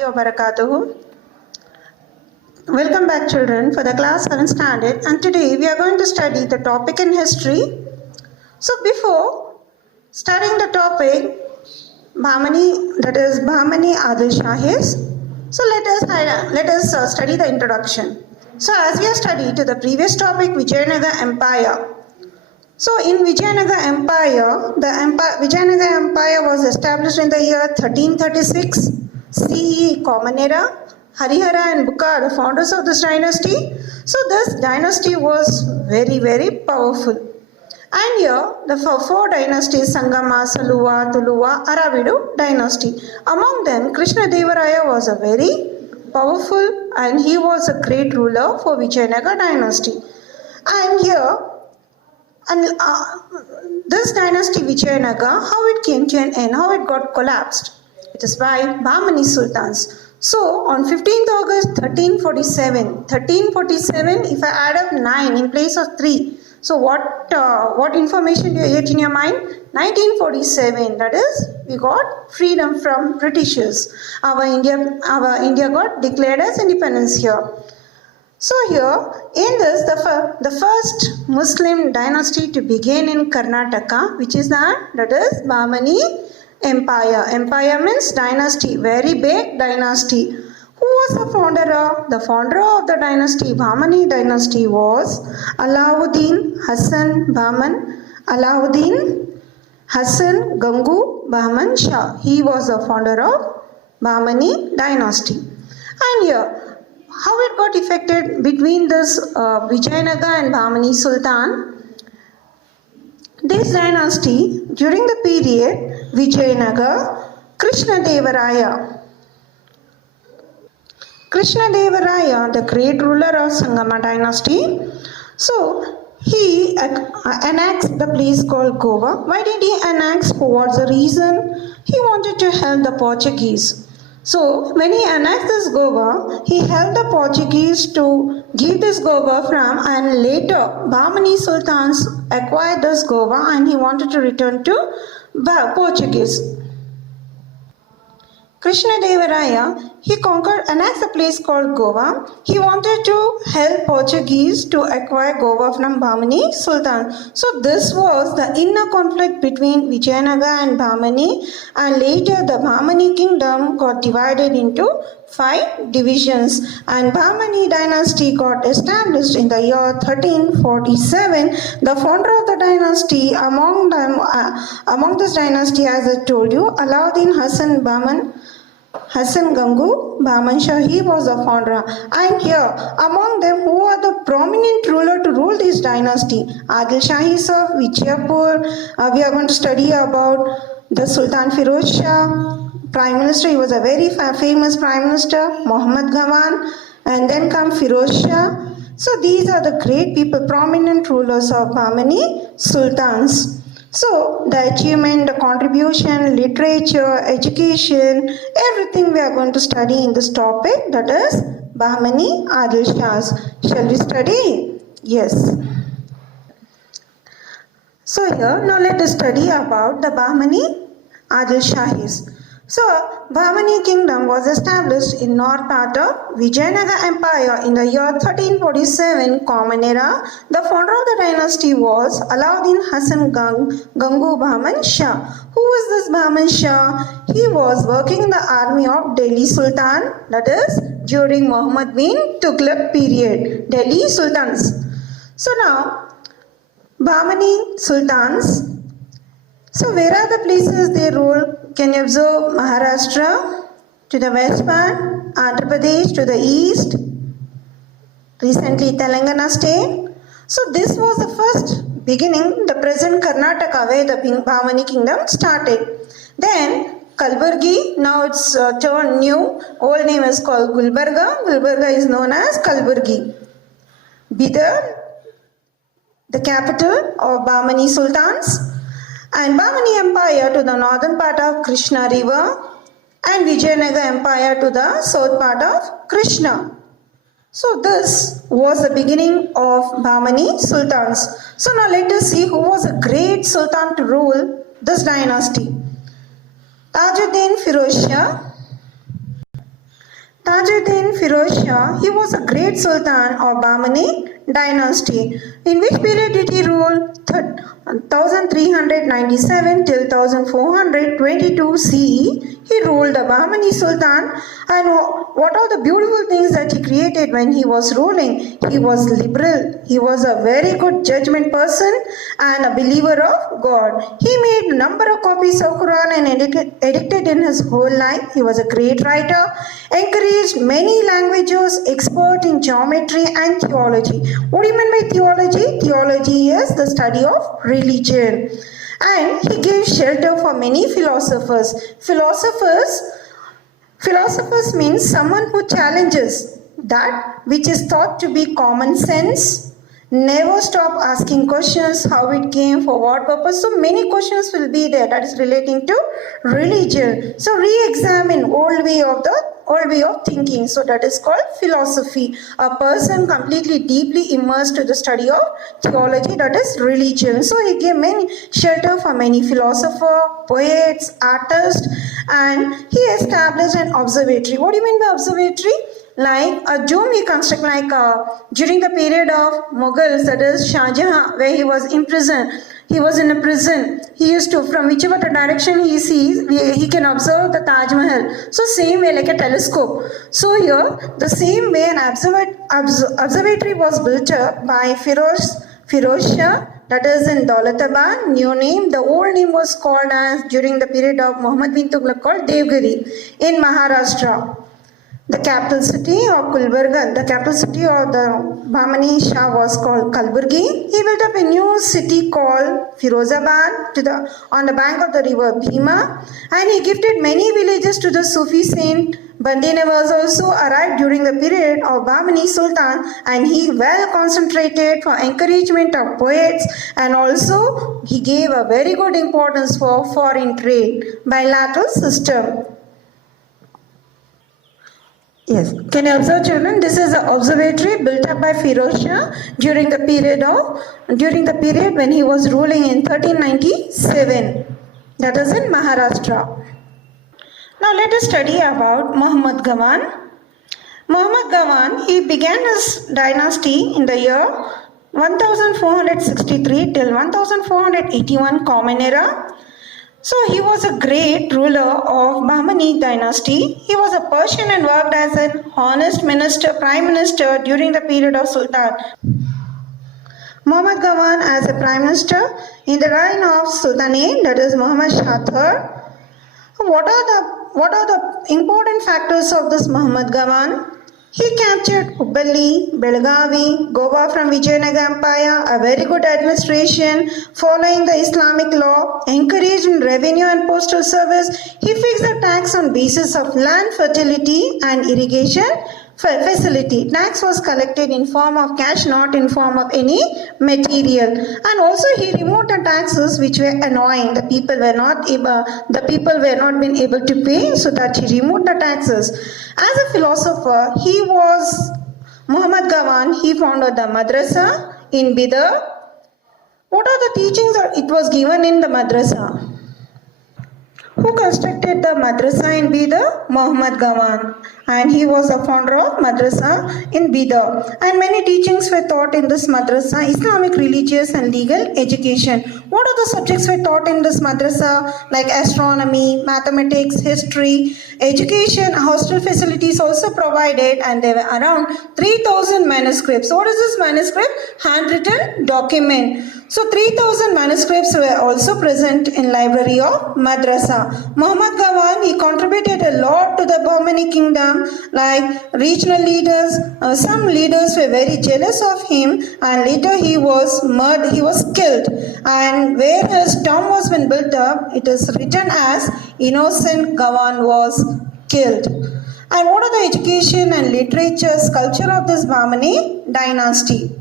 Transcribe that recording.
Wabarakatuh. Welcome back, children, for the class 7 standard, and today we are going to study the topic in history. So before studying the topic Bahmani, that is Bahmani Adil Shahis, so let us study the introduction. So as we have studied to the previous topic, Vijayanagar Empire. So in Vijayanagar Empire, Vijayanagar Empire was established in the year 1336 CE Common Era. Harihara and Bukka are the founders of this dynasty. So this dynasty was very powerful. And here the four dynasties, Sangama, Saluva, Tuluva, Aravidu dynasty. Among them, Krishnadevaraya was a very powerful and he was a great ruler for Vijayanagar dynasty. And here, this dynasty Vijayanagar, how it came to an end, how it got collapsed. It is by Bahmani Sultans. So on 15th August 1347, if I add up 9 in place of 3, so what information do you get in your mind? 1947, that is, we got freedom from Britishers. Our India got declared as independence here. So here, in this, the first Muslim dynasty to begin in Karnataka, which is that is Bahmani Empire. Empire means dynasty, very big dynasty. Who was the founder? The founder of the dynasty, Bahmani dynasty, was Alauddin Hassan Bahman, Alauddin Hassan Gangu Bahman Shah. He was the founder of Bahmani dynasty. And here, how it got affected between this Vijayanagar and Bahmani Sultan? This dynasty, during the period Vijayanagar, Krishnadevaraya, the great ruler of Sangama dynasty, so he annexed the place called Goa. Why did he annex? What's the reason? He wanted to help the Portuguese. So when he annexed this Goa, he helped the Portuguese to give this Goa from, and later Bahmani Sultans acquired this Goa and he wanted to return to Portuguese. Krishnadevaraya, he annexed a place called Goa. He wanted to help Portuguese to acquire Goa from Bahmani Sultan. So this was the inner conflict between Vijayanagar and Bahmani, and later the Bahmani kingdom got divided into 5 divisions, and Bahmani dynasty got established in the year 1347. The founder of the dynasty, among this dynasty, as I told you, Alauddin Hassan Gangu Bahman Shah, he was the founder. And here, among them, who are the prominent ruler to rule this dynasty? Adil Shahis of Vijaipur. We are going to study about the Sultan Firoz Shah. Prime Minister, he was a very famous Prime Minister, Muhammad Gawan, and then come Firoz Shah. So these are the great people, prominent rulers of Bahmani Sultans. So the achievement, the contribution, literature, education, everything we are going to study in this topic, that is Bahmani Adil Shahs. Shall we study? Yes. So here, now let us study about the Bahmani Adil Shahis. So, Bahmani kingdom was established in north part of Vijayanagar Empire in the year 1347 Common Era. The founder of the dynasty was Alauddin Hassan Gangu Bahman Shah. Who was this Bahman Shah? He was working in the army of Delhi Sultan, that is during Muhammad bin Tughlaq period, Delhi Sultans. So now, Bahmani Sultans, so where are the places they rule? Can you observe Maharashtra to the west part, Andhra Pradesh to the east, recently Telangana state. So this was the first beginning, the present Karnataka, where the Bahmani kingdom started. Then Kalburgi, now it's turned new, old name is called Gulbarga. Gulbarga is known as Kalburgi. Bidar, the capital of Bahmani Sultans. And Bahmani Empire to the northern part of Krishna river, and Vijayanagar Empire to the south part of Krishna. So this was the beginning of Bahmani Sultans. So now let us see who was a great Sultan to rule this dynasty. Tajuddin Firoz Shah, Tajuddin Firoz Shah, he was a great sultan of Bahmani dynasty. In which period did he rule? 1397 till 1422 CE. He ruled the Bahmani Sultan, and what are the beautiful things that he created when he was ruling? He was liberal. He was a very good judgment person and a believer of God. He made a number of copies of Quran and edited in his whole life. He was a great writer, encouraged many languages, expert in geometry and theology. What do you mean by theology? Theology is the study of religion. And he gave shelter for many philosophers. Philosophers means someone who challenges that which is thought to be common sense, never stop asking questions, how it came, for what purpose. So many questions will be there that is relating to religion. So re-examine old way of thinking. So that is called philosophy. A person completely deeply immersed to the study of theology, that is religion. So he gave many shelter for many philosophers, poets, artists, and he established an observatory. What do you mean by observatory? Like a dome he construct, like during the period of Mughals, that is Shah Jahan, where he was imprisoned. He was in a prison. He used to, from whichever direction he sees, he can observe the Taj Mahal. So same way, like a telescope. So here, the same way an observatory was built up by Firoz Shah, that is in Daulatabad, new name. The old name was called as, during the period of Muhammad bin Tughlaq, called Devgiri in Maharashtra. The capital city of Gulbarga, the capital city of the Bahmani Shah was called Kalburgi. He built up a new city called Firozabad on the bank of the river Bhima, and he gifted many villages to the Sufi saint. Bande Nawaz also arrived during the period of Bahmani Sultan, and he well concentrated for encouragement of poets, and also he gave a very good importance for foreign trade, bilateral system. Yes, can you observe, children? This is an observatory built up by Firoz Shah during the period when he was ruling in 1397. That is in Maharashtra. Now let us study about Muhammad Gawan. Muhammad Gawan, he began his dynasty in the year 1463 till 1481 Common Era. So he was a great ruler of Bahmani dynasty. He was a Persian and worked as an honest prime minister during the period of Sultan Muhammad Gawan as a prime minister in the reign of Sultanate, that is Muhammad Shah III. What are the important factors of this Muhammad Gawan? He captured Hubballi, Belgavi, Goa from Vijayanagar Empire, a very good administration, following the Islamic law, encouraged in revenue and postal service. He fixed the tax on basis of land fertility and irrigation facility. Tax was collected in form of cash, not in form of any material. And also he removed the taxes which were annoying. The people were not been able to pay, so that he removed the taxes. As a philosopher, Muhammad Gawan, he founded the madrasa in Bidar. What are the teachings that it was given in the madrasa? Who constructed the madrasa in Bidar? Muhammad Gawan, and he was the founder of madrasa in Bidar. And many teachings were taught in this madrasa: Islamic, religious and legal education. What are the subjects were taught in this madrasa? Like astronomy, mathematics, history, education. Hostel facilities also provided, and there were around 3,000 manuscripts. What is this manuscript? Handwritten document. So 3,000 manuscripts were also present in library of madrasa. Muhammad Gawan, he contributed a lot to the Bahmani kingdom, like regional leaders. Some leaders were very jealous of him, and later he was murdered, he was killed. And where his tomb was been built up, it is written as Innocent Gawan was killed. And what are the education and literature, culture of this Bahmani dynasty?